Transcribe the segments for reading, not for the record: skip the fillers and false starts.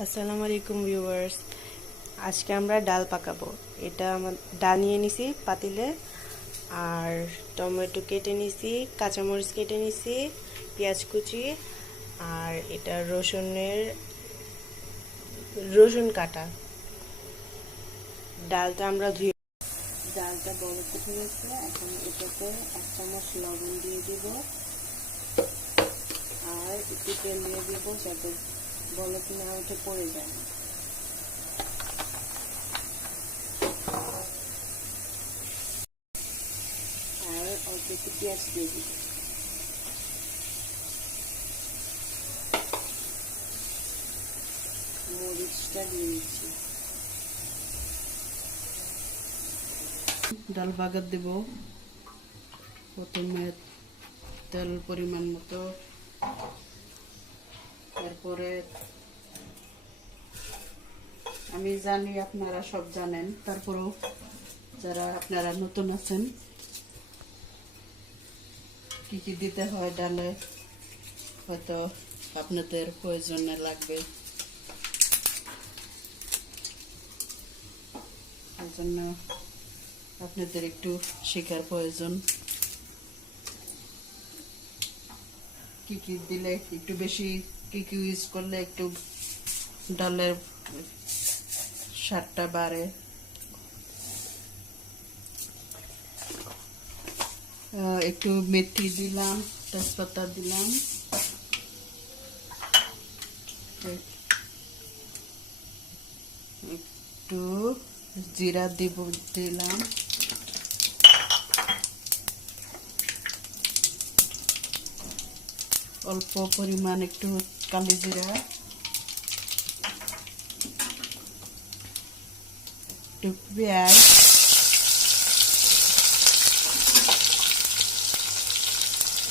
আসসালামু আলাইকুম ভিউয়ার্স। আজকে আমরা ডাল পাকাবো। এটা আমার ডাল নিয়ে নিছি পাতিলে, আর টমেটো কেটে নিছি, কাঁচামরিচ কেটে নিছি, পেঁয়াজ কুচি, আর এটা রসুন কাটা। ডালটা আমরা ধুয়ে, ডালটা বড় করে গেছে। এখন এটাতে 1 চামচ লবণ দিয়ে দিব আর একটু তেল দিয়ে দিব যাতে বলক না উঠে পড়ে যায়। আর অল্প একটু পেঁয়াজ দিয়ে দিব। মরিচটা দিয়ে দিচ্ছি। ডাল বাগার দেব। প্রথমে তেল পরিমাণ মতো, তারপরে আমি জানি আপনারা সব জানেন, তারপরেও যারা আপনারা নতুন আছেন কি কি দিতে হয় ডালে হয়তো আপনাদের প্রয়োজনে লাগবে, এই জন্য আপনাদের একটু শেখার প্রয়োজন। কি কি দিলে একটু বেশি, কি কি ইউজ করলে একটু ডালের স্বাদটা বাড়ে। একটু মেথি দিলাম, তেজপাতা দিলাম, একটু জিরা দিলাম, অল্প পরিমাণ একটু কালি জিরা, একটু পেঁয়াজ,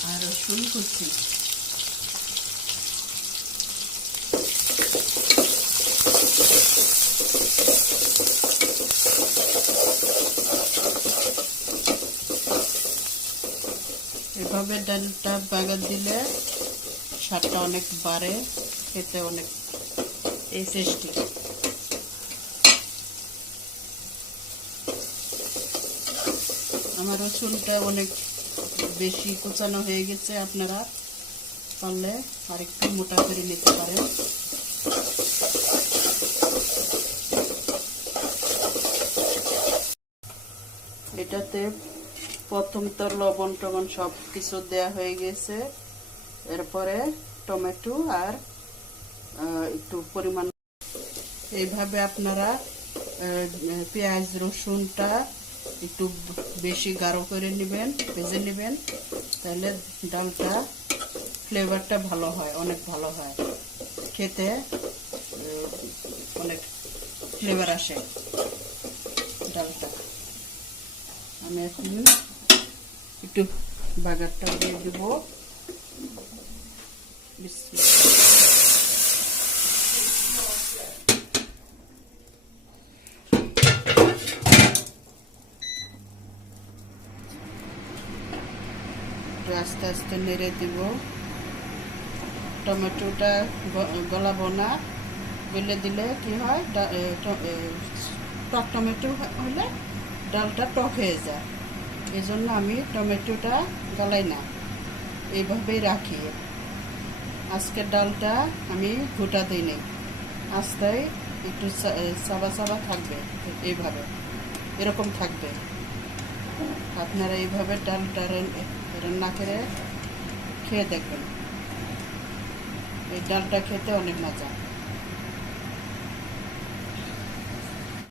আর রসুন কুচি। এভাবে ডালটা বাগার দিলে স্বাদটা অনেক বাড়ে, খেতে অনেক টেস্টি। আমার রসুনটা অনেক বেশি কোচানো হয়ে গেছে, আপনারা পারলে আর একটু মোটা করে নিতে পারেন। এটাতে প্রথম তো লবণ টবণ সব কিছু দেওয়া হয়ে গেছে, এরপরে টমেটো আর একটু পরিমাণ। এইভাবে আপনারা পেঁয়াজ রসুনটা একটু বেশি গাঢ় করে নেবেন, ভেজে নেবেন, তাহলে ডালটা ফ্লেভারটা ভালো হয়, অনেক ভালো হয় খেতে, অনেক ফ্লেভার আসে ডালটা। আমি এখন একটু বাগারটা দিয়ে দেবো। আস্তে আস্তে নেড়ে দিব। টমেটোটা গলাবো না, গলে দিলে কি হয়, টক টমেটো হলে ডালটা টক হয়ে যায়, এই জন্য আমি টমেটোটা গলাই না, এইভাবেই রাখি। আজকের ডালটা আমি ঘুটা দিই নেই, আস্তে একটু সাবা সাবা থাকবে, এইভাবে এরকম থাকবে। আপনারা এইভাবে ডালটা রান্না করে খেয়ে দেখবেন, এই ডালটা খেতে অনেক মজা।